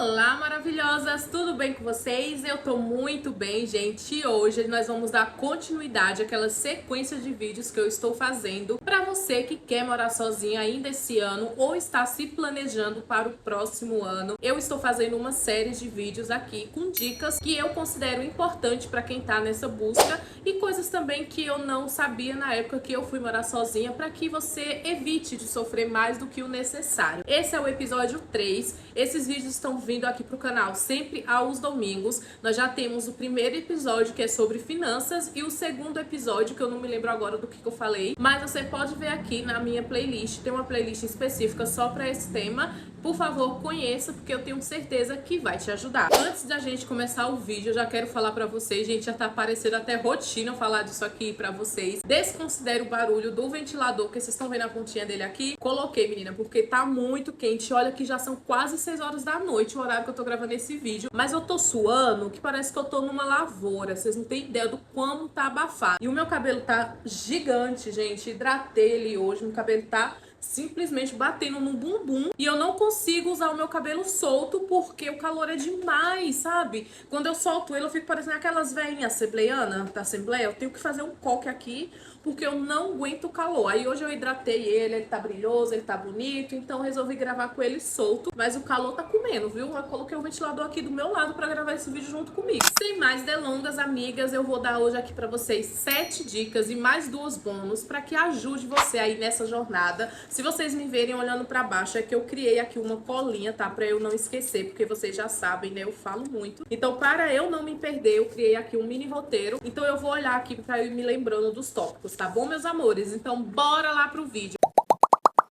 Olá, maravilhosas! Tudo bem com vocês? Eu tô muito bem, gente. E hoje nós vamos dar continuidade àquela sequência de vídeos que eu estou fazendo para você que quer morar sozinha ainda esse ano ou está se planejando para o próximo ano. Eu estou fazendo uma série de vídeos aqui com dicas que eu considero importante para quem tá nessa busca e coisas também que eu não sabia na época que eu fui morar sozinha, para que você evite de sofrer mais do que o necessário. Esse é o episódio 3. Esses vídeos estão vindo aqui pro canal sempre aos domingos. Nós já temos o primeiro episódio, que é sobre finanças, e o segundo episódio, que eu não me lembro agora do que eu falei, mas você pode ver aqui na minha playlist. Tem uma playlist específica só para esse tema. Por favor, conheça, porque eu tenho certeza que vai te ajudar. Antes da gente começar o vídeo, eu já quero falar pra vocês, gente, já tá parecendo até rotina falar disso aqui pra vocês. Desconsidere o barulho do ventilador, que vocês estão vendo a pontinha dele aqui. Coloquei, menina, porque tá muito quente. Olha que já são quase 6 horas da noite, o horário que eu tô gravando esse vídeo. Mas eu tô suando, que parece que eu tô numa lavoura. Vocês não têm ideia do quão tá abafado. E o meu cabelo tá gigante, gente. Hidratei ele hoje, meu cabelo tá simplesmente batendo no bumbum e eu não consigo usar o meu cabelo solto porque o calor é demais, sabe? Quando eu solto ele, eu fico parecendo aquelas velhinhas assembleianas da Assembleia. Eu tenho que fazer um coque aqui porque eu não aguento o calor. Aí hoje eu hidratei ele tá brilhoso, ele tá bonito, então eu resolvi gravar com ele solto, mas o calor tá comendo, viu? Eu coloquei o ventilador aqui do meu lado pra gravar esse vídeo junto comigo. Sem mais delongas, amigas, eu vou dar hoje aqui pra vocês 7 dicas e mais 2 bônus pra que ajude você aí nessa jornada. Se vocês me verem olhando pra baixo, é que eu criei aqui uma colinha, tá? Pra eu não esquecer, porque vocês já sabem, né? Eu falo muito. Então, para eu não me perder, eu criei aqui um mini roteiro. Então, eu vou olhar aqui pra eu ir me lembrando dos tópicos, tá bom, meus amores? Então, bora lá pro vídeo.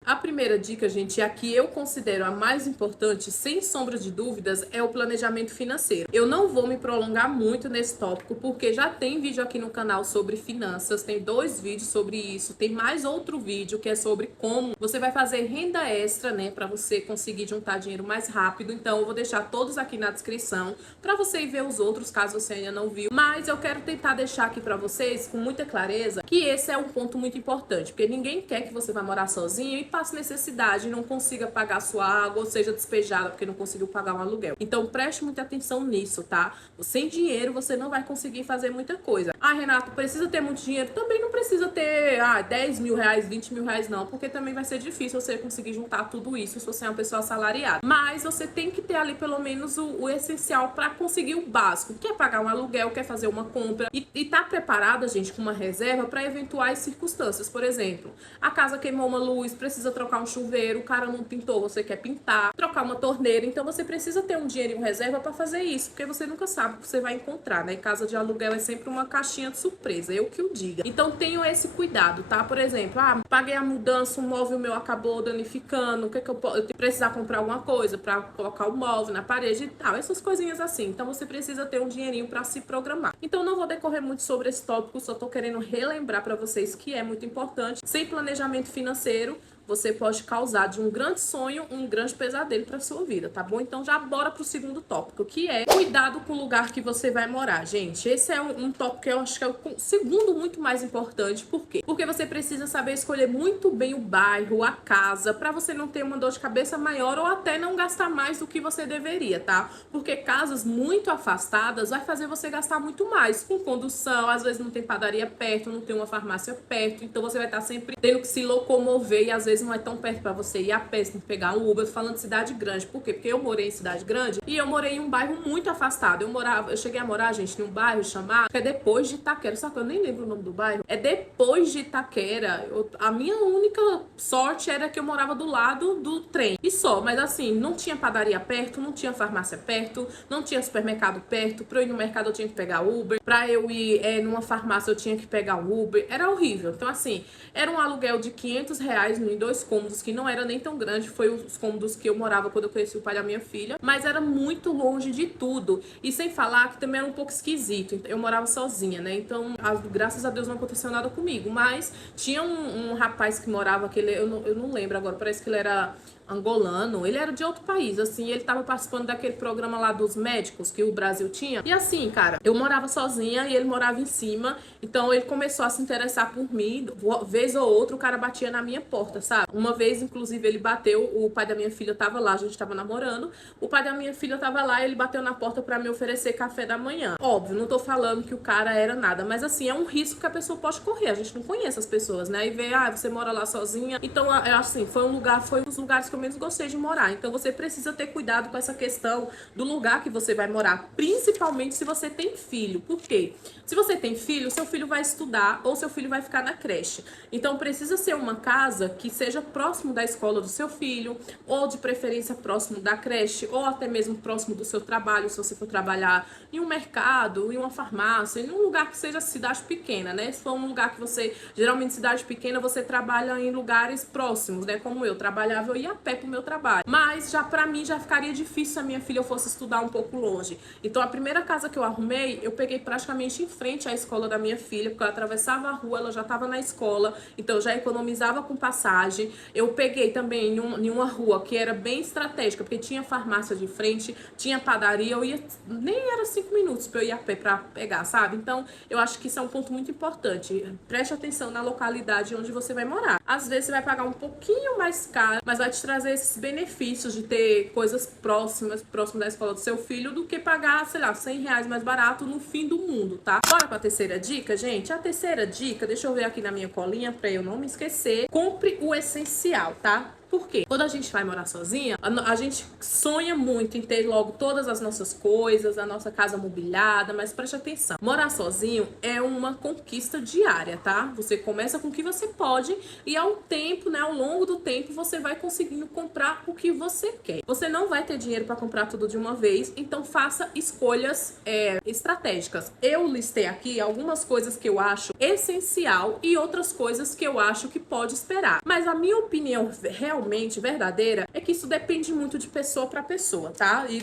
A primeira dica, gente, é a que eu considero a mais importante, sem sombra de dúvidas, é o planejamento financeiro. Eu não vou me prolongar muito nesse tópico, porque já tem vídeo aqui no canal sobre finanças, tem 2 vídeos sobre isso, tem mais outro vídeo que é sobre como você vai fazer renda extra, né, pra você conseguir juntar dinheiro mais rápido. Então, eu vou deixar todos aqui na descrição pra você ir ver os outros, caso você ainda não viu. Mas eu quero tentar deixar aqui pra vocês, com muita clareza, que esse é um ponto muito importante, porque ninguém quer que você vá morar sozinho e passe necessidade e não consiga pagar sua água ou seja despejada porque não conseguiu pagar um aluguel. Então preste muita atenção nisso, tá? Sem dinheiro você não vai conseguir fazer muita coisa. Ah, Renato, precisa ter muito dinheiro? Também não precisa ter 10 mil reais, 20 mil reais não, porque também vai ser difícil você conseguir juntar tudo isso se você é uma pessoa assalariada. Mas você tem que ter ali pelo menos o essencial para conseguir o básico. Quer pagar um aluguel, quer fazer uma compra e tá preparada, gente, com uma reserva para eventuais circunstâncias. Por exemplo, a casa queimou uma luz, precisa trocar um chuveiro, o cara não pintou, você quer pintar, trocar uma torneira, então você precisa ter um dinheirinho reserva para fazer isso, porque você nunca sabe o que você vai encontrar, né? Casa de aluguel é sempre uma caixinha de surpresa, eu que o diga. Então tenham esse cuidado, tá? Por exemplo, paguei a mudança, o móvel meu acabou danificando, o que que eu precisar comprar alguma coisa para colocar o móvel na parede e tal, essas coisinhas assim. Então você precisa ter um dinheirinho para se programar. Então não vou decorrer muito sobre esse tópico, só tô querendo relembrar para vocês que é muito importante. Sem planejamento financeiro, você pode causar de um grande sonho um grande pesadelo para sua vida, tá bom? Então já bora pro segundo tópico, que é cuidado com o lugar que você vai morar, gente. Esse é um tópico que eu acho que é o segundo muito mais importante. Por quê? Porque você precisa saber escolher muito bem o bairro, a casa, para você não ter uma dor de cabeça maior ou até não gastar mais do que você deveria, tá? Porque casas muito afastadas vai fazer você gastar muito mais, com condução, às vezes não tem padaria perto, não tem uma farmácia perto, então você vai estar sempre tendo que se locomover e às vezes não é tão perto pra você ir a pé, você tem que pegar um Uber. Falando de cidade grande, por quê? Porque eu morei em cidade grande e eu morei em um bairro muito afastado. Eu cheguei a morar, gente, num bairro chamado, que é depois de Itaquera, só que eu nem lembro o nome do bairro. É depois de Itaquera. A minha única sorte era que eu morava do lado do trem. E só, mas assim, não tinha padaria perto, não tinha farmácia perto, não tinha supermercado perto. Pra eu ir no mercado eu tinha que pegar Uber. Pra eu ir numa farmácia eu tinha que pegar um Uber. Era horrível. Então assim, era um aluguel de R$ 500 em 2 cômodos, que não era nem tão grande, foi os cômodos que eu morava quando eu conheci o pai da minha filha, mas era muito longe de tudo, e sem falar que também era um pouco esquisito. Eu morava sozinha, né, então graças a Deus não aconteceu nada comigo, mas tinha um rapaz que morava, eu não lembro agora, parece que ele era angolano, ele era de outro país, assim, ele tava participando daquele programa lá dos médicos que o Brasil tinha. E assim, cara, eu morava sozinha e ele morava em cima, então ele começou a se interessar por mim. Vez ou outra o cara batia na minha porta, sabe? Uma vez, inclusive, ele bateu, o pai da minha filha tava lá, a gente tava namorando, o pai da minha filha tava lá e ele bateu na porta pra me oferecer café da manhã. Óbvio, não tô falando que o cara era nada, mas assim, é um risco que a pessoa pode correr, a gente não conhece as pessoas, né? E vê, você mora lá sozinha, então, assim, foi um dos lugares que eu menos gostei de morar, então você precisa ter cuidado com essa questão do lugar que você vai morar, principalmente se você tem filho. Por quê? Se você tem filho, seu filho vai estudar ou seu filho vai ficar na creche, então precisa ser uma casa que seja próximo da escola do seu filho, ou de preferência próximo da creche, ou até mesmo próximo do seu trabalho, se você for trabalhar em um mercado, em uma farmácia, em um lugar que seja cidade pequena, né? Se for um lugar que você, geralmente cidade pequena, você trabalha em lugares próximos, né? Como eu trabalhava, eu ia a pé pro meu trabalho. Mas já pra mim já ficaria difícil se a minha filha fosse estudar um pouco longe. Então a primeira casa que eu arrumei, eu peguei praticamente em frente à escola da minha filha, porque eu atravessava a rua, ela já estava na escola, então eu já economizava com passagem. Eu peguei também em uma rua que era bem estratégica, porque tinha farmácia de frente, tinha padaria, eu ia, nem era 5 minutos pra eu ir a pé pra pegar, sabe? Então eu acho que isso é um ponto muito importante. Preste atenção na localidade onde você vai morar. Às vezes você vai pagar um pouquinho mais caro, mas vai te trazer esses benefícios de ter coisas próximo da escola do seu filho, do que pagar, sei lá, R$100 mais barato no fim do mundo, tá? Bora pra terceira dica, gente? A terceira dica, deixa eu ver aqui na minha colinha pra eu não me esquecer. Compre o essencial, tá? Por quê? Quando a gente vai morar sozinha, a gente sonha muito em ter logo todas as nossas coisas, a nossa casa mobiliada, mas preste atenção. Morar sozinho é uma conquista diária, tá? Você começa com o que você pode e ao tempo, né, ao longo do tempo, você vai conseguindo comprar o que você quer. Você não vai ter dinheiro para comprar tudo de uma vez, então faça escolhas estratégicas. Eu listei aqui algumas coisas que eu acho essencial e outras coisas que eu acho que pode esperar. Mas a minha opinião realmente verdadeira é que isso depende muito de pessoa para pessoa, tá? E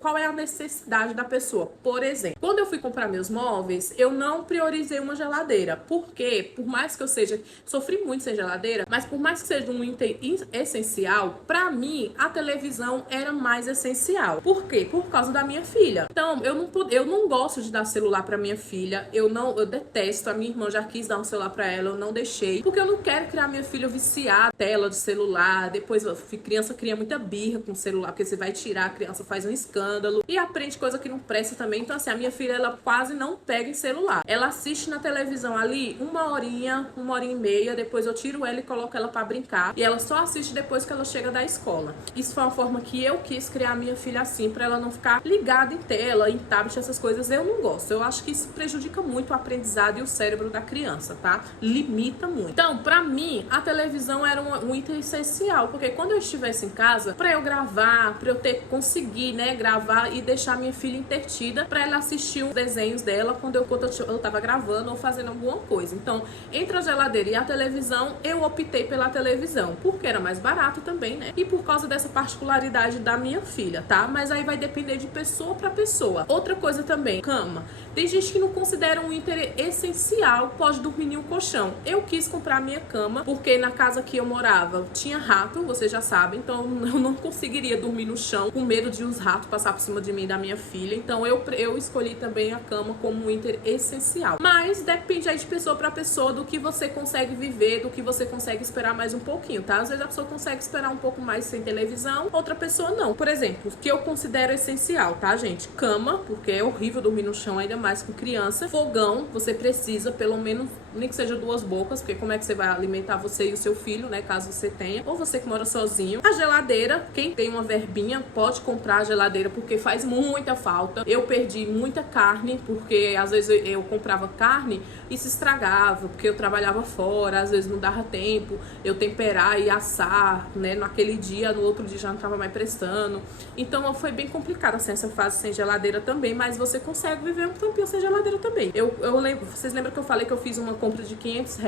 qual é a necessidade da pessoa. Por exemplo, quando eu fui comprar meus móveis, eu não priorizei uma geladeira. Por quê? Por mais que eu sofri muito sem geladeira, mas por mais que seja um item essencial, para mim a televisão era mais essencial. Por quê? Por causa da minha filha. Então, eu não gosto de dar celular para minha filha. Eu detesto. A minha irmã já quis dar um celular para ela, eu não deixei, porque eu não quero criar minha filha viciada tela de celular. Depois criança cria muita birra com o celular, porque você vai tirar, a criança faz um escândalo e aprende coisa que não presta também. Então assim, a minha filha, ela quase não pega em celular. Ela assiste na televisão ali uma horinha e meia, depois eu tiro ela e coloco ela pra brincar, e ela só assiste depois que ela chega da escola. Isso foi uma forma que eu quis criar a minha filha assim, pra ela não ficar ligada em tela, em tablet, essas coisas. Eu não gosto. Eu acho que isso prejudica muito o aprendizado e o cérebro da criança, tá? Limita muito. Então, pra mim, a televisão era um item essencial, porque quando eu estivesse em casa, pra eu gravar, pra eu conseguir, né, gravar e deixar minha filha entretida, pra ela assistir os desenhos dela quando eu tava gravando ou fazendo alguma coisa. Então, entre a geladeira e a televisão, eu optei pela televisão, porque era mais barato também, né? E por causa dessa particularidade da minha filha, tá? Mas aí vai depender de pessoa pra pessoa. Outra coisa também, cama. Tem gente que não considera um item essencial, pode dormir em um colchão. Eu quis comprar a minha cama, porque na casa que eu morava tinha rato, vocês já sabem, então eu não conseguiria dormir no chão com medo de os ratos passar por cima de mim e da minha filha. Então eu escolhi também a cama como um item essencial. Mas depende aí de pessoa pra pessoa, do que você consegue viver, do que você consegue esperar mais um pouquinho, tá? Às vezes a pessoa consegue esperar um pouco mais sem televisão, outra pessoa não. Por exemplo, o que eu considero essencial, tá, gente? Cama, porque é horrível dormir no chão, ainda mais com criança. Fogão, você precisa pelo menos, nem que seja 2 bocas, porque como é que você vai alimentar você e o seu filho, né, caso você tenha, ou você que mora sozinho. A geladeira, quem tem uma verbinha pode comprar a geladeira, porque faz muita falta. Eu perdi muita carne, porque às vezes eu comprava carne e se estragava, porque eu trabalhava fora, às vezes não dava tempo eu temperar e assar, né, naquele dia, no outro dia já não tava mais prestando. Então foi bem complicado assim, essa fase sem geladeira também, mas você consegue viver um tempinho sem geladeira também. Eu lembro, vocês lembram que eu falei que eu fiz uma compra de R$ 500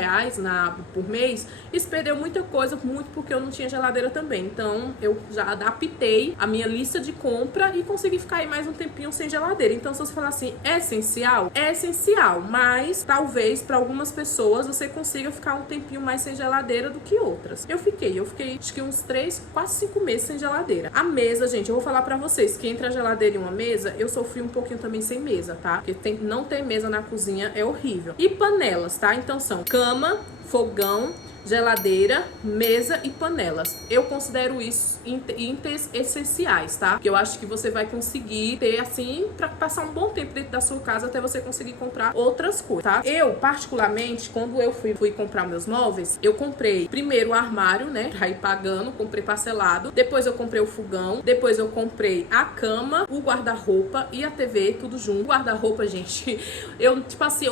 por mês, isso perdeu muita coisa, muito porque eu não tinha geladeira também. Então eu já adaptei a minha lista de compra e consegui ficar aí mais um tempinho sem geladeira. Então, se você falar assim, é essencial? É essencial, mas talvez para algumas pessoas você consiga ficar um tempinho mais sem geladeira do que outras. Eu fiquei acho que uns 3, quase 5 meses sem geladeira. A mesa, gente, eu vou falar pra vocês que entre a geladeira e uma mesa, eu sofri um pouquinho também sem mesa, tá? Porque não ter mesa na cozinha é horrível. E panelas, tá? Então são cama, fogão, geladeira, mesa e panelas. Eu considero isso itens essenciais, tá? Que eu acho que você vai conseguir ter, assim, pra passar um bom tempo dentro da sua casa até você conseguir comprar outras coisas, tá? Eu, particularmente, quando eu fui comprar meus móveis, eu comprei primeiro o armário, né? Pra ir pagando, comprei parcelado. Depois eu comprei o fogão. Depois eu comprei a cama, o guarda-roupa e a TV, tudo junto. O guarda-roupa, gente, eu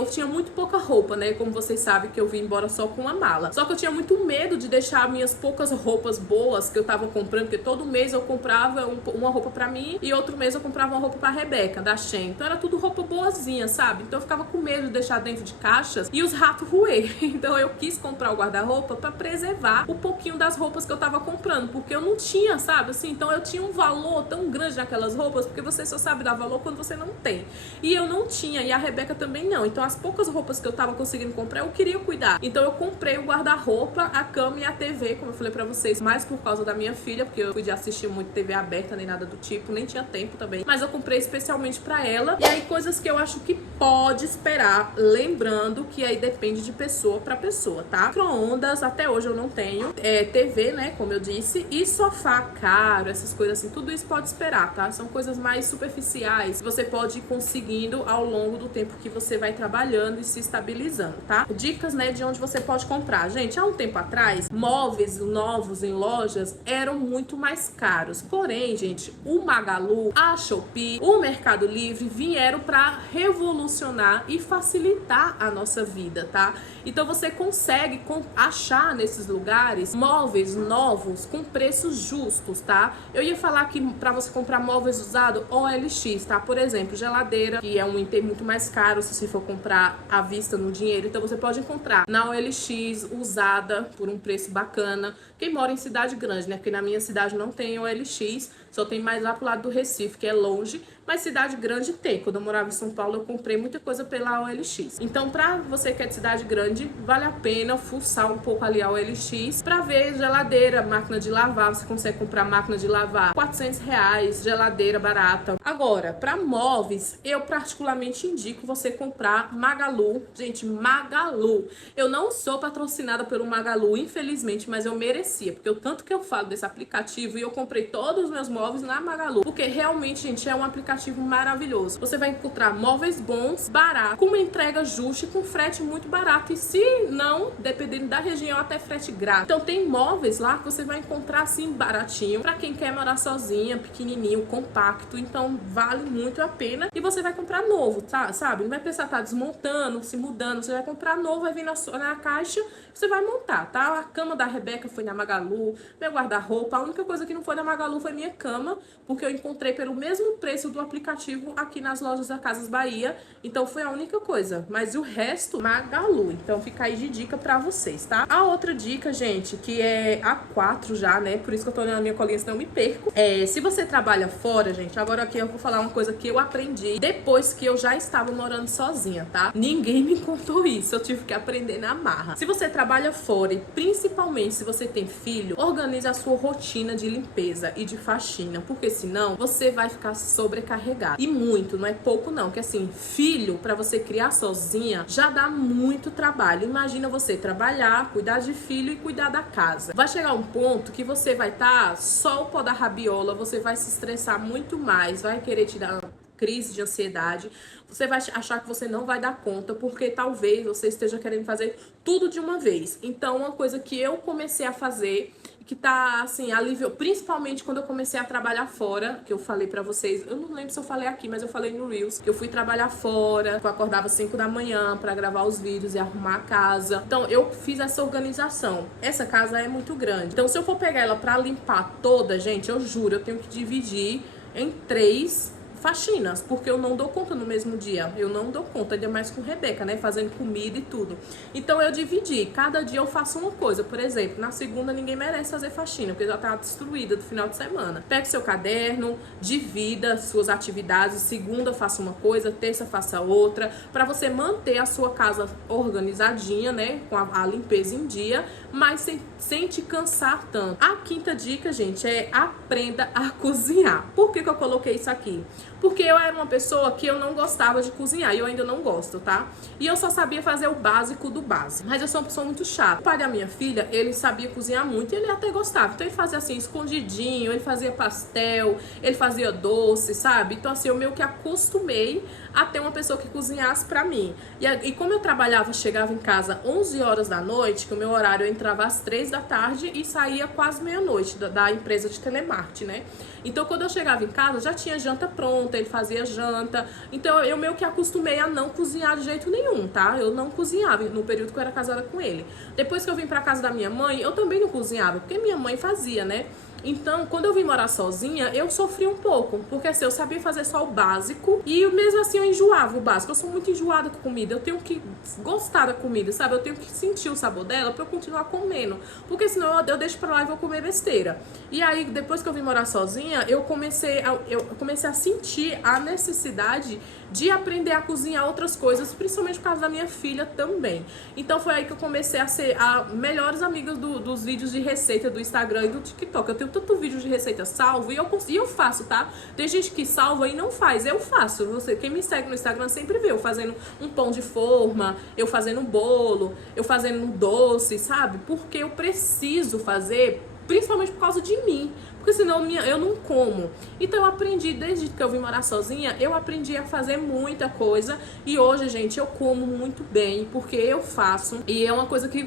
tinha muito pouca roupa, né? Como vocês sabem que eu vim embora só com uma mala. Só que eu tinha muito medo de deixar minhas poucas roupas boas que eu tava comprando, porque todo mês eu comprava uma roupa pra mim e outro mês eu comprava uma roupa pra Rebeca, da Shein. Então era tudo roupa boazinha, sabe? Então eu ficava com medo de deixar dentro de caixas e os ratos roer. Então eu quis comprar o guarda-roupa pra preservar um pouquinho das roupas que eu tava comprando, porque eu não tinha, sabe? Assim, então eu tinha um valor tão grande naquelas roupas, porque você só sabe dar valor quando você não tem. E eu não tinha, e a Rebeca também não. Então as poucas roupas que eu tava conseguindo comprar, eu queria cuidar. Então eu comprei o guarda-roupa, a cama e a TV, como eu falei pra vocês, mais por causa da minha filha, porque eu podia assistir muito TV aberta, nem nada do tipo, nem tinha tempo também, mas eu comprei especialmente pra ela. E aí coisas que eu acho que pode esperar, lembrando que aí depende de pessoa pra pessoa, tá? Micro-ondas, até hoje eu não tenho, TV, né, como eu disse, e sofá caro, essas coisas assim, tudo isso pode esperar, tá? São coisas mais superficiais, você pode ir conseguindo ao longo do tempo que você vai trabalhando e se estabilizando, tá? Dicas, né, de onde você pode comprar. Gente, há um tempo atrás, móveis novos em lojas eram muito mais caros. Porém, gente, o Magalu, a Shopee, o Mercado Livre vieram para revolucionar e facilitar a nossa vida, tá? Então você consegue achar nesses lugares móveis novos com preços justos, tá? Eu ia falar que para você comprar móveis usados, OLX, tá? Por exemplo, geladeira, que é um item muito mais caro se você for comprar à vista no dinheiro. Então você pode encontrar na OLX usada por um preço bacana. Quem mora em cidade grande, né? Porque na minha cidade não tem OLX, só tem mais lá pro lado do Recife, que é longe, mas cidade grande tem. Quando eu morava em São Paulo, eu comprei muita coisa pela OLX. Então, pra você que é de cidade grande, vale a pena fuçar um pouco ali a OLX pra ver geladeira, máquina de lavar. Você consegue comprar máquina de lavar R$ 400, geladeira barata. Agora, pra móveis, eu particularmente indico você comprar Magalu. Gente, Magalu. Eu não sou patrocinada pelo Magalu, infelizmente, mas eu merecia, porque o tanto que eu falo desse aplicativo, e eu comprei todos os meus móveis na Magalu, porque realmente, gente, é um aplicativo maravilhoso. Você vai encontrar móveis bons, baratos, com uma entrega justa e com frete muito barato. E se não, dependendo da região, até frete grátis. Então tem móveis lá que você vai encontrar assim baratinho, pra quem quer morar sozinha, pequenininho, compacto. Então vale muito a pena. E você vai comprar novo, tá? Sabe? Não vai precisar estar desmontando, se mudando. Você vai comprar novo, vai vir na caixa, você vai montar, tá? A cama da Rebeca foi na Magalu, meu guarda-roupa. A única coisa que não foi na Magalu foi minha cama, porque eu encontrei pelo mesmo preço do aplicativo aqui nas lojas da Casas Bahia. Então foi a única coisa. Mas o resto, Magalu. Então fica aí de dica pra vocês, tá? A outra dica, gente, que é a 4 já, né? Por isso que eu tô olhando a minha colinha, senão eu me perco. Se você trabalha fora, gente, agora aqui eu vou falar uma coisa que eu aprendi depois que eu já estava morando sozinha, tá? Ninguém me contou isso, eu tive que aprender na marra. Se você trabalha fora e principalmente se você tem filho, organize a sua rotina de limpeza e de faxina, porque senão você vai ficar sobrecarregado. E muito, não é pouco não, que assim, filho, pra você criar sozinha, já dá muito trabalho. Imagina você trabalhar, cuidar de filho e cuidar da casa. Vai chegar um ponto que você vai estar só o pó da rabiola, você vai se estressar muito mais, vai querer te dar crise de ansiedade, você vai achar que você não vai dar conta, porque talvez você esteja querendo fazer tudo de uma vez. Então, uma coisa que eu comecei a fazer, que tá, assim, alívio, principalmente quando eu comecei a trabalhar fora, que eu falei pra vocês, eu não lembro se eu falei aqui, mas eu falei no Reels, que eu fui trabalhar fora, que eu acordava 5 da manhã pra gravar os vídeos e arrumar a casa. Então, eu fiz essa organização. Essa casa é muito grande. Então, se eu for pegar ela pra limpar toda, gente, eu juro, eu tenho que dividir em 3 faxinas, porque eu não dou conta no mesmo dia. Eu não dou conta, ainda mais com Rebeca, né? Fazendo comida e tudo. Então eu dividi. Cada dia eu faço uma coisa. Por exemplo, na segunda ninguém merece fazer faxina, porque já tá destruída do final de semana. Pegue seu caderno, divida suas atividades. Segunda faça uma coisa, terça faça outra, para você manter a sua casa organizadinha, né? Com a limpeza em dia, mas sem te cansar tanto. A quinta dica, gente, é aprenda a cozinhar. Por que eu coloquei isso aqui? Porque eu era uma pessoa que eu não gostava de cozinhar, e eu ainda não gosto, tá? E eu só sabia fazer o básico do básico. Mas eu sou uma pessoa muito chata. O pai da minha filha, ele sabia cozinhar muito e ele até gostava. Então ele fazia assim, escondidinho, ele fazia pastel, ele fazia doce, sabe? Então assim, eu meio que acostumei a ter uma pessoa que cozinhasse pra mim. E como eu trabalhava, chegava em casa 11 horas da noite, que o meu horário eu entrava às 3 da tarde e saía quase meia-noite da empresa de telemarketing, né? Então quando eu chegava em casa, já tinha janta pronta, ele fazia janta. Então eu meio que acostumei a não cozinhar de jeito nenhum, tá? Eu não cozinhava no período que eu era casada com ele. Depois que eu vim pra casa da minha mãe, eu também não cozinhava, porque minha mãe fazia, né? Então, quando eu vim morar sozinha, eu sofri um pouco, porque assim, eu sabia fazer só o básico e mesmo assim eu enjoava o básico. Eu sou muito enjoada com comida, eu tenho que gostar da comida, sabe? Eu tenho que sentir o sabor dela pra eu continuar comendo, porque senão eu deixo pra lá e vou comer besteira. E aí, depois que eu vim morar sozinha, eu comecei a sentir a necessidade de aprender a cozinhar outras coisas, principalmente por causa da minha filha também. Então foi aí que eu comecei a ser a melhores amigas dos vídeos de receita do Instagram e do TikTok. Eu tenho tanto vídeo de receita salvo e eu faço, tá? Tem gente que salva e não faz, eu faço. Quem me segue no Instagram sempre vê eu fazendo um pão de forma, eu fazendo um bolo, eu fazendo um doce, sabe? Porque eu preciso fazer, principalmente por causa de mim, porque senão eu não como. Então eu aprendi, desde que eu vim morar sozinha, eu aprendi a fazer muita coisa. E hoje, gente, eu como muito bem, porque eu faço. E é uma coisa que,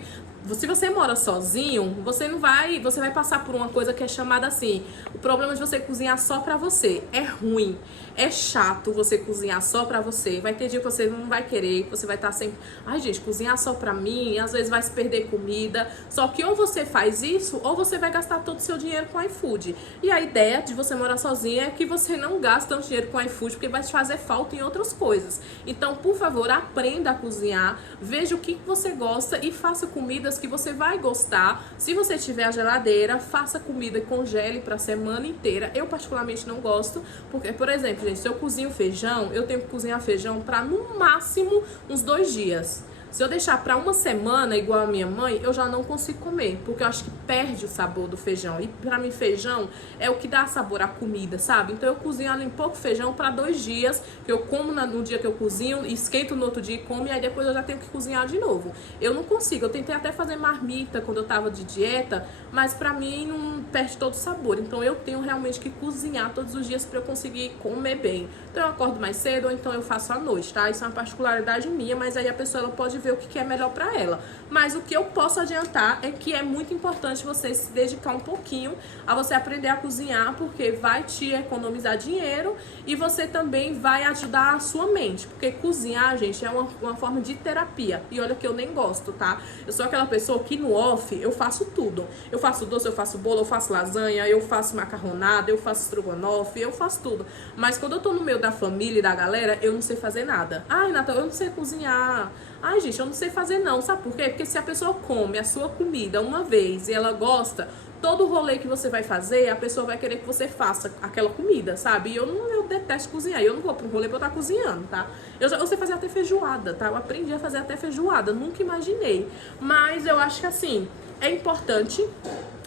se você mora sozinho, você vai passar por uma coisa que é chamada assim, o problema de você cozinhar só pra você. É ruim, é chato você cozinhar só pra você. Vai ter dia que você não vai querer, que você vai estar sempre, ai gente, cozinhar só pra mim, às vezes vai se perder comida. Só que ou você faz isso, ou você vai gastar todo o seu dinheiro com iFood. E a ideia de você morar sozinha é que você não gaste tanto dinheiro com iFood, porque vai te fazer falta em outras coisas. Então, por favor, aprenda a cozinhar, veja o que você gosta e faça comida que você vai gostar. Se você tiver a geladeira, faça comida e congele pra semana inteira. Eu particularmente não gosto, porque, por exemplo, gente, se eu cozinho feijão, eu tenho que cozinhar feijão pra no máximo uns 2 dias. Se eu deixar pra uma semana, igual a minha mãe, eu já não consigo comer, porque eu acho que perde o sabor do feijão. E pra mim, feijão é o que dá sabor à comida, sabe? Então eu cozinho ali um pouco feijão pra 2 dias, que eu como no dia que eu cozinho, esquento no outro dia e como, e aí depois eu já tenho que cozinhar de novo. Eu não consigo, eu tentei até fazer marmita quando eu tava de dieta, mas pra mim não perde todo o sabor. Então eu tenho realmente que cozinhar todos os dias pra eu conseguir comer bem. Então eu acordo mais cedo, ou então eu faço à noite, tá? Isso é uma particularidade minha, mas aí a pessoa ela pode ver o que é melhor pra ela. Mas o que eu posso adiantar é que é muito importante você se dedicar um pouquinho a você aprender a cozinhar, porque vai te economizar dinheiro e você também vai ajudar a sua mente, porque cozinhar, gente, é uma forma de terapia. E olha que eu nem gosto, tá? Eu sou aquela pessoa que no off eu faço tudo. Eu faço doce, eu faço bolo, eu faço lasanha, eu faço macarronada, eu faço estrogonofe, eu faço tudo. Mas quando eu tô no meio da família e da galera, eu não sei fazer nada. Ai, Natal, eu não sei cozinhar. Ai, gente, eu não sei fazer não, sabe por quê? Porque se a pessoa come a sua comida uma vez e ela gosta, todo o rolê que você vai fazer, a pessoa vai querer que você faça aquela comida, sabe? E eu detesto cozinhar, eu não vou pro rolê pra eu estar cozinhando, tá? Eu sei fazer até feijoada, tá? Eu aprendi a fazer até feijoada, nunca imaginei. Mas eu acho que assim, é importante.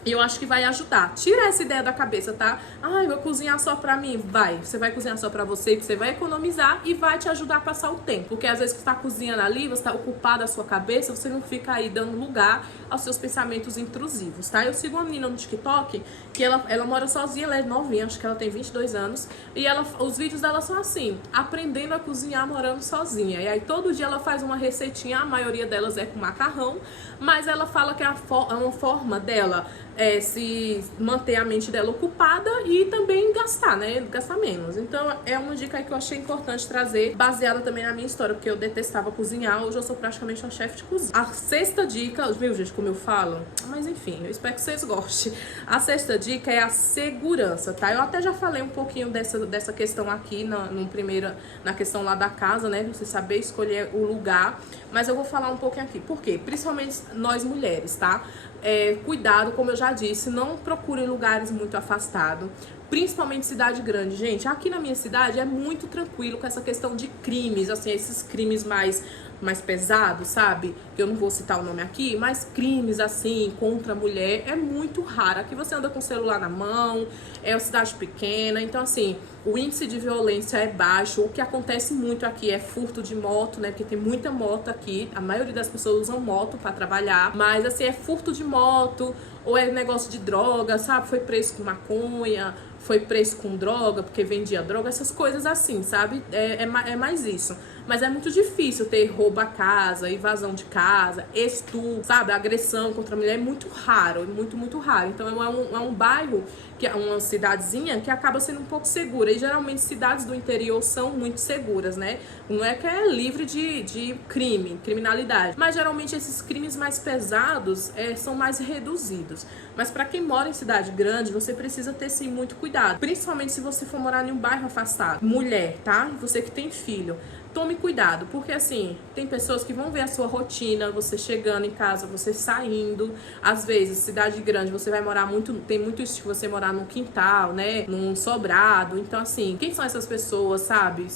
E eu acho que vai ajudar. Tira essa ideia da cabeça, tá? Ai, vou cozinhar só pra mim. Vai. Você vai cozinhar só pra você, que você vai economizar e vai te ajudar a passar o tempo. Porque às vezes que você tá cozinhando ali, você tá ocupado a sua cabeça, você não fica aí dando lugar aos seus pensamentos intrusivos, tá? Eu sigo uma menina no TikTok que ela mora sozinha, ela é novinha, acho que ela tem 22 anos. E os vídeos dela são assim, aprendendo a cozinhar morando sozinha. E aí todo dia ela faz uma receitinha, a maioria delas é com macarrão, mas ela fala que é uma forma dela se manter a mente dela ocupada e também gastar, né? Gastar menos. Então é uma dica aí que eu achei importante trazer, baseada também na minha história, porque eu detestava cozinhar, hoje eu sou praticamente uma chefe de cozinha. A sexta dica, viu, gente, como eu falo? Mas enfim, eu espero que vocês gostem. A sexta dica é a segurança, tá? Eu até já falei um pouquinho dessa questão aqui na questão lá da casa, né? Você saber escolher o lugar. Mas eu vou falar um pouquinho aqui. Por quê? Principalmente nós mulheres, tá? Cuidado, como eu já disse, não procurem lugares muito afastados. Principalmente cidade grande, gente. Aqui na minha cidade é muito tranquilo com essa questão de crimes, assim, esses crimes mais pesados, sabe? Eu não vou citar o nome aqui, mas crimes, assim, contra a mulher é muito raro. Aqui você anda com o celular na mão, é uma cidade pequena, então, assim, o índice de violência é baixo. O que acontece muito aqui é furto de moto, né? Porque tem muita moto aqui, a maioria das pessoas usam moto pra trabalhar, mas, assim, é furto de moto, ou é negócio de droga, sabe? Foi preso com maconha, foi preso com droga, porque vendia droga, essas coisas assim, sabe? É mais isso. Mas é muito difícil ter roubo a casa, invasão de casa, estupro, sabe? Agressão contra a mulher é muito raro, muito raro. Então é um bairro, que é uma cidadezinha que acaba sendo um pouco segura. E geralmente cidades do interior são muito seguras, né? Não é que é livre de criminalidade. Mas geralmente esses crimes mais pesados são mais reduzidos. Mas para quem mora em cidade grande, você precisa ter sim muito cuidado. Principalmente se você for morar em um bairro afastado. Mulher, tá? Você que tem filho. Tome cuidado, porque assim, tem pessoas que vão ver a sua rotina, você chegando em casa, você saindo. Às vezes, cidade grande, você vai morar tem muito isso de você morar num quintal, né? Num sobrado. Então, assim, quem são essas pessoas, sabe?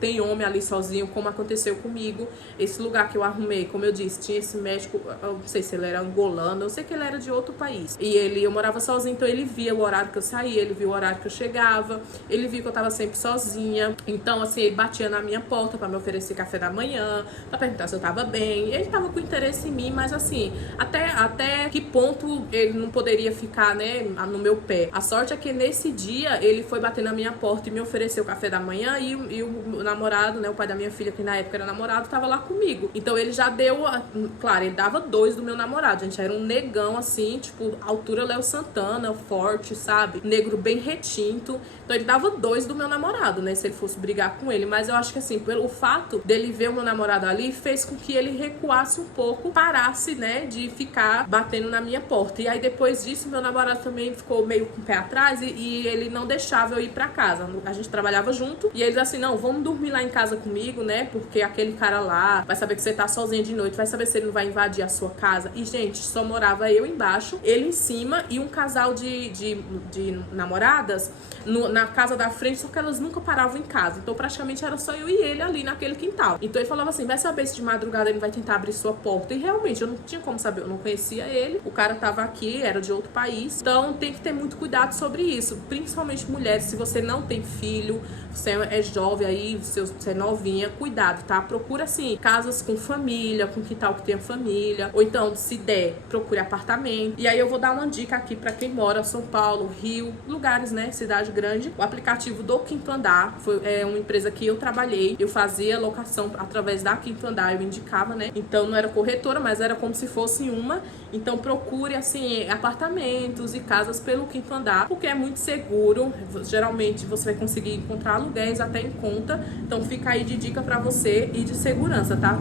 Tem homem ali sozinho, como aconteceu comigo. Esse lugar que eu arrumei, como eu disse, tinha esse médico, eu não sei se ele era angolano, eu sei que ele era de outro país. E eu morava sozinha, então ele via o horário que eu saía, ele via o horário que eu chegava, ele via que eu tava sempre sozinha. Então, assim, ele batia na minha porta pra me oferecer café da manhã, pra perguntar se eu tava bem. Ele tava com interesse em mim, mas assim, até que ponto ele não poderia ficar, né, no meu pé. A sorte é que nesse dia ele foi bater na minha porta e me ofereceu café da manhã e o namorado, né, o pai da minha filha, que na época era namorado, tava lá comigo. Então ele já deu, claro, ele dava 2 do meu namorado, gente, era um negão assim, tipo, altura Léo Santana, forte, sabe? Negro bem retinto. Então ele dava 2 do meu namorado, né, se ele fosse brigar com ele. Mas eu acho que assim, pelo fato dele ver o meu namorado ali, fez com que ele recuasse um pouco, parasse, né, de ficar batendo na minha porta. E aí depois disso, meu namorado também ficou meio com o pé atrás e ele não deixava eu ir pra casa. A gente trabalhava junto e ele assim, não, vamos dormir lá em casa comigo, né, porque aquele cara lá vai saber que você tá sozinha de noite, vai saber se ele não vai invadir a sua casa. E, gente, só morava eu embaixo, ele em cima e um casal de namoradas na casa da frente, só que elas nunca paravam em casa. Então, praticamente era só eu e ele ali naquele quintal. Então, ele falava assim, vai saber se de madrugada ele vai tentar abrir sua porta. E realmente, eu não tinha como saber, eu não conhecia ele. O cara tava aqui, era de outro país. Então, tem que ter muito cuidado sobre isso. Principalmente mulheres, se você não tem filho, você é jovem aí, você é novinha, cuidado, tá? Procura, assim, casas com família, com quintal que tenha família. Ou então, se der, procure apartamento. E aí, eu vou dar uma dica aqui pra quem mora São Paulo, Rio, lugares, né? Cidade grande. O aplicativo do Quinto Andar é uma empresa que eu trabalhei. Eu fazia locação através da Quinto Andar, eu indicava, né? Então, não era corretora, mas era como se fosse uma. Então, procure, assim, apartamentos e casas pelo Quinto Andar, porque é muito seguro. Geralmente, você vai conseguir encontrar aluguéis até em conta. Então, fica aí de dica pra você e de segurança, tá?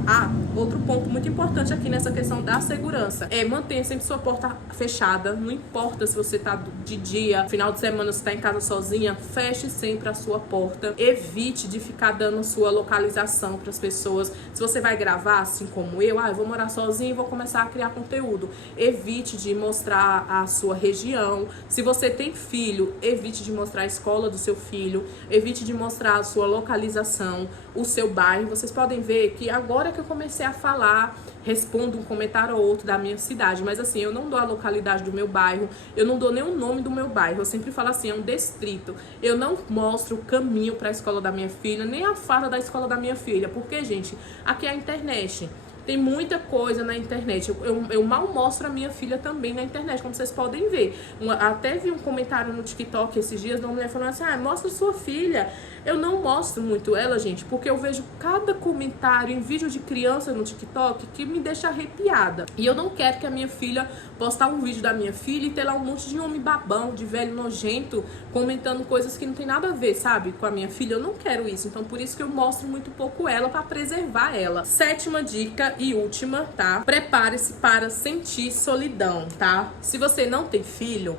Outro ponto muito importante aqui nessa questão da segurança é mantenha sempre sua porta fechada. Não importa se você tá de dia, final de semana, você tá em casa sozinha, feche sempre a sua porta. Evite de ficar dando sua localização para as pessoas. Se você vai gravar, assim como eu vou morar sozinha e vou começar a criar conteúdo. Evite de mostrar a sua região. Se você tem filho, evite de mostrar a escola do seu filho. Evite de mostrar a sua localização, o seu bairro. Vocês podem ver que agora que eu comecei a falar, respondo um comentário ou outro da minha cidade, mas assim, eu não dou a localidade do meu bairro, eu não dou nem o nome do meu bairro, eu sempre falo assim, é um distrito. Eu não mostro o caminho para a escola da minha filha, nem a farda da escola da minha filha, porque, gente, aqui é a internet. Tem muita coisa na internet. Eu mal mostro a minha filha também na internet, como vocês podem ver. Até vi um comentário no TikTok esses dias de uma mulher falando assim, mostra sua filha Eu não mostro muito ela, gente, porque eu vejo cada comentário em vídeo de criança no TikTok que me deixa arrepiada. E eu não quero que a minha filha postar um vídeo da minha filha e ter lá um monte de homem babão, de velho nojento, comentando coisas que não tem nada a ver, sabe, com a minha filha. Eu não quero isso. Então por isso que eu mostro muito pouco ela, pra preservar ela. Sétima dica e última, tá? Prepare-se para sentir solidão, tá? Se você não tem filho,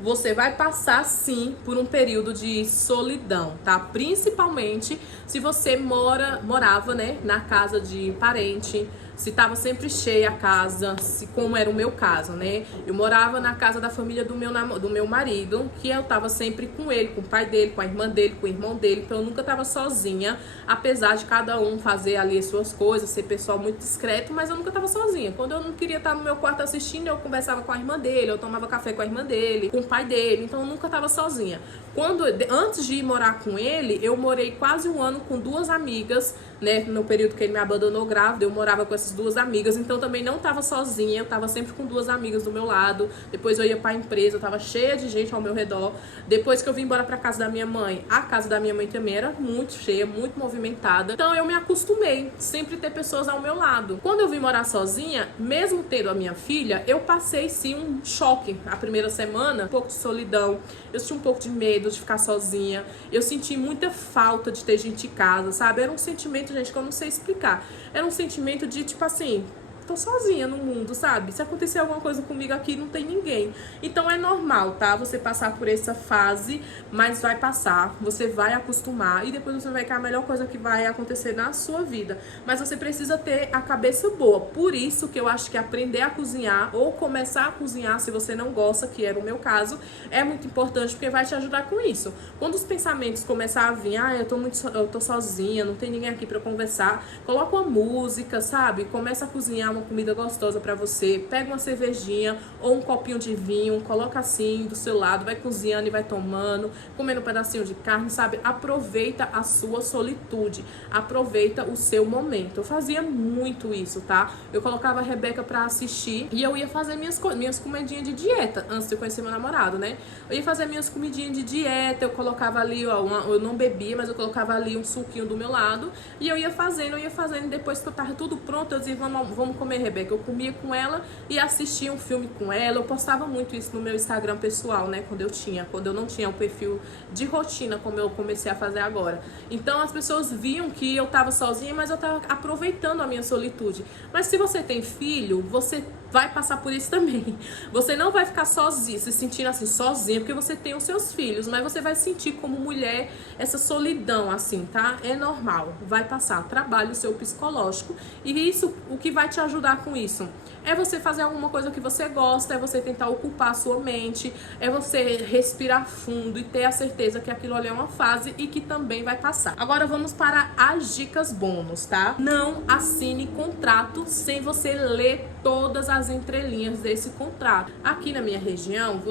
você vai passar sim por um período de solidão, tá? Principalmente se você morava, né, na casa de parente, se tava sempre cheia a casa, se como era o meu caso, né? Eu morava na casa da família do meu marido, que eu tava sempre com ele, com o pai dele, com a irmã dele, com o irmão dele, então eu nunca tava sozinha, apesar de cada um fazer ali as suas coisas, ser pessoal muito discreto, mas eu nunca tava sozinha. Quando eu não queria estar no meu quarto assistindo, eu conversava com a irmã dele, eu tomava café com a irmã dele, com o pai dele, então eu nunca tava sozinha. Antes de ir morar com ele, eu morei quase um ano com duas amigas, né? No período que ele me abandonou grávida, eu morava com essas duas amigas, então também não tava sozinha, eu tava sempre com duas amigas do meu lado. Depois eu ia pra empresa, eu tava cheia de gente ao meu redor. Depois que eu vim embora pra casa da minha mãe, a casa da minha mãe também era muito cheia, muito movimentada. Então eu me acostumei, sempre ter pessoas ao meu lado. Quando eu vim morar sozinha, mesmo tendo a minha filha, eu passei sim um choque. A primeira semana, um pouco de solidão, eu senti um pouco de medo de ficar sozinha, eu senti muita falta de ter gente em casa, sabe? Era um sentimento, gente, que eu não sei explicar. Era um sentimento de, tipo assim, tô sozinha no mundo, sabe? Se acontecer alguma coisa comigo aqui, não tem ninguém. Então é normal, tá? Você passar por essa fase, mas vai passar, você vai acostumar e depois você vai ver que é a melhor coisa que vai acontecer na sua vida. Mas você precisa ter a cabeça boa. Por isso que eu acho que aprender a cozinhar ou começar a cozinhar, se você não gosta, que era o meu caso, é muito importante porque vai te ajudar com isso. Quando os pensamentos começarem a vir, eu tô sozinha, não tem ninguém aqui pra conversar, coloca uma música, sabe? Começa a cozinhar uma comida gostosa pra você, pega uma cervejinha ou um copinho de vinho, coloca assim do seu lado, vai cozinhando e vai tomando, comendo um pedacinho de carne, sabe? Aproveita a sua solitude, aproveita o seu momento. Eu fazia muito isso, tá? Eu colocava a Rebeca pra assistir e eu ia fazer minhas comidinhas de dieta, antes de eu conhecer meu namorado, né? Eu ia fazer minhas comidinhas de dieta, eu colocava ali, ó, eu não bebia, mas eu colocava ali um suquinho do meu lado e eu ia fazendo, e depois que eu tava tudo pronto, eu dizia, vamos comer, Rebeca. Eu comia com ela e assistia um filme com ela. Eu postava muito isso no meu Instagram pessoal, né? Quando eu não tinha o perfil de rotina, como eu comecei a fazer agora. Então as pessoas viam que eu tava sozinha, mas eu tava aproveitando a minha solitude. Mas se você tem filho, você vai passar por isso também. Você não vai ficar sozinha, se sentindo assim, sozinha, porque você tem os seus filhos, mas você vai sentir como mulher essa solidão, assim, tá? É normal, vai passar. Trabalhe o seu psicológico e isso, o que vai te ajudar com isso? É você fazer alguma coisa que você gosta, é você tentar ocupar a sua mente, é você respirar fundo e ter a certeza que aquilo ali é uma fase e que também vai passar. Agora vamos para as dicas bônus, tá? Não assine contrato sem você ler todas as entrelinhas desse contrato. Aqui na minha região,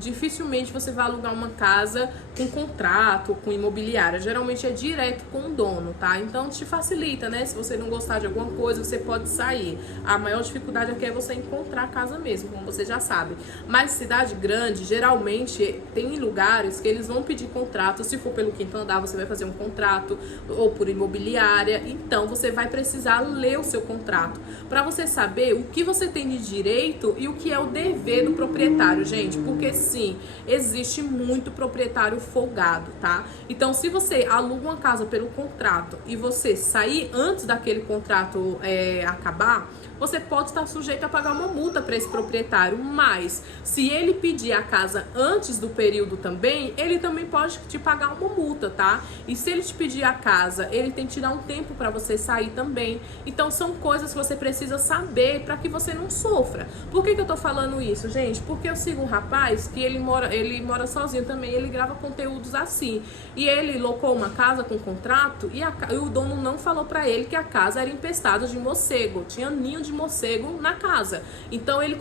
dificilmente você vai alugar uma casa com contrato, com imobiliária. Geralmente é direto com o dono, tá? Então te facilita, né? Se você não gostar de alguma coisa, você pode sair. A maior dificuldade aqui é você encontrar a casa mesmo, como você já sabe. Mas cidade grande, geralmente tem lugares que eles vão pedir contrato. Se for pelo quinto andar, você vai fazer um contrato, ou por imobiliária. Então você vai precisar ler o seu contrato para você saber o que você tem de direito e o que é o dever do proprietário, gente. Porque sim, existe muito proprietário folgado, tá? Então se você aluga uma casa pelo contrato e você sair antes daquele contrato acabar, você pode estar sujeito a pagar uma multa para esse proprietário, mas se ele pedir a casa antes do período também, ele também pode te pagar uma multa, tá? E se ele te pedir a casa, ele tem que te dar um tempo para você sair também. Então são coisas que você precisa saber para que você não sofra. Por que eu tô falando isso, gente? Porque eu sigo um rapaz que ele mora sozinho também, ele grava conteúdos assim. E ele locou uma casa com contrato e o dono não falou para ele que a casa era empestada de morcego, tinha ninho de morcego na casa. Então ele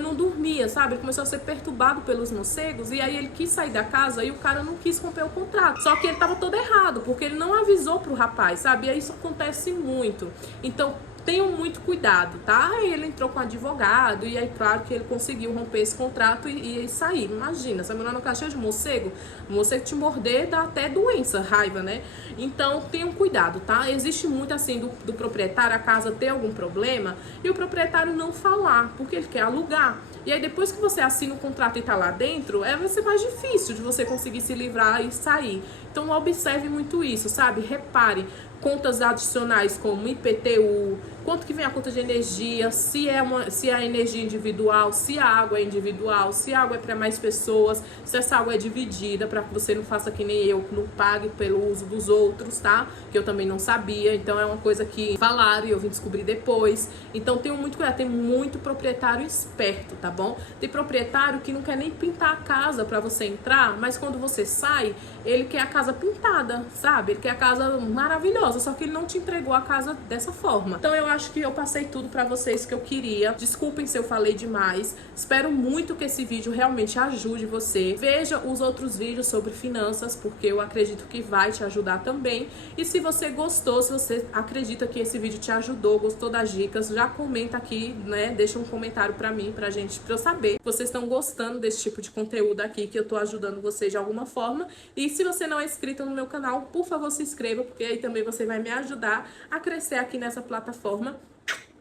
não dormia, sabe? Ele começou a ser perturbado pelos morcegos e aí ele quis sair da casa e o cara não quis romper o contrato. Só que ele tava todo errado, porque ele não avisou pro rapaz, sabe? E isso acontece muito. Então tenham muito cuidado, tá? Aí ele entrou com advogado e aí claro que ele conseguiu romper esse contrato e sair. Imagina, você morar numa caixinha de morcego, o morcego te morder dá até doença, raiva, né? Então tenham cuidado, tá? Existe muito assim do proprietário, a casa ter algum problema e o proprietário não falar, porque ele quer alugar. E aí depois que você assina o contrato e tá lá dentro, vai ser mais difícil de você conseguir se livrar e sair. Então observe muito isso, sabe? Repare contas adicionais como IPTU, quanto que vem a conta de energia, se é a energia individual, se a água é individual, se a água é para mais pessoas, se essa água é dividida, para que você não faça que nem eu, que não pague pelo uso dos outros, tá? Que eu também não sabia, então é uma coisa que falaram e eu vim descobrir depois. Então tenho muito cuidado, tem muito proprietário esperto, tá bom? Tem proprietário que não quer nem pintar a casa para você entrar, mas quando você sai, ele quer a casa pintada, sabe? Ele quer a casa maravilhosa, só que ele não te entregou a casa dessa forma. Então eu acho que eu passei tudo pra vocês que eu queria. Desculpem se eu falei demais. Espero muito que esse vídeo realmente ajude você. Veja os outros vídeos sobre finanças, porque eu acredito que vai te ajudar também. E se você gostou, se você acredita que esse vídeo te ajudou, gostou das dicas, já comenta aqui, né? Deixa um comentário pra mim, pra eu saber que vocês estão gostando desse tipo de conteúdo aqui, que eu tô ajudando vocês de alguma forma. E se você não é inscrito no meu canal, por favor, se inscreva, porque aí também você vai me ajudar a crescer aqui nessa plataforma.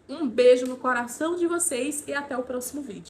Um beijo no coração de vocês e até o próximo vídeo.